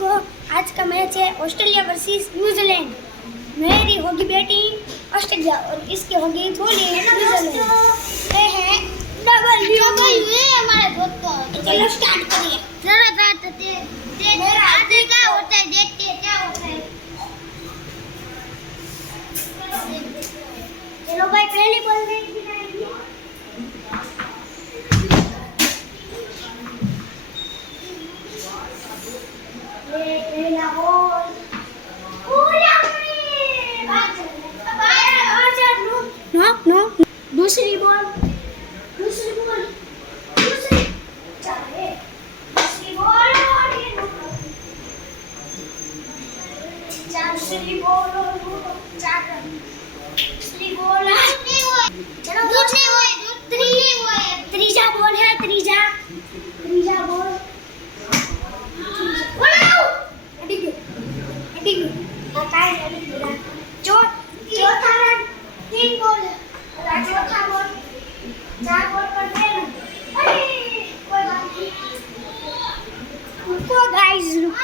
को आज का मैच है ऑस्ट्रेलिया वर्सेस न्यूजीलैंड। मेरी होगी बैटिंग ऑस्ट्रेलिया और इसकी होगी बॉलिंग न्यूजीलैंड। ये है डबल ये हमारे दोस्तों। चलो स्टार्ट करिए। जरा आगे क्या होता है देखते हैं क्या होता है। चलो भाई पहली बॉल देखी नो दूसरी बॉल दूसरी बॉल दूसरी चले दूसरी बॉल दूसरी बॉल दूसरी बॉल चलो तीसरा बॉल है तीसरा बॉल अड़ी गई